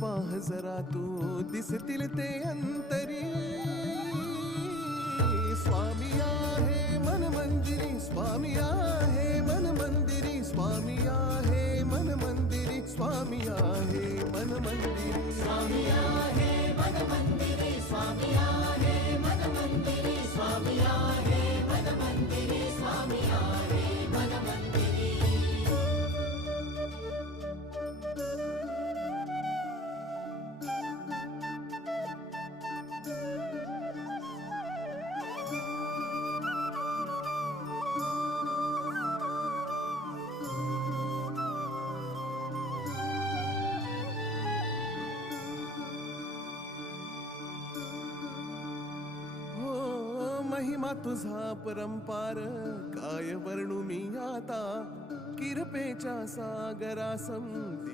पाह जरा तू दिसतील ते अंतरी. स्वामी आहे मन मंदिरी, स्वामी आहे मन मंदिरी, स्वामी आहे मन मंदिरी, स्वामी आहे मन मंदिरी. स्वामी आहे मन मंदिरी, स्वामी आहे मन मंदिरी, स्वामी आहे मन मंदिरी, स्वामी आहे मन मंदिरी. महिमा तुझा परंपार काय वर्णू मी आता. किरपेच्या सागरासम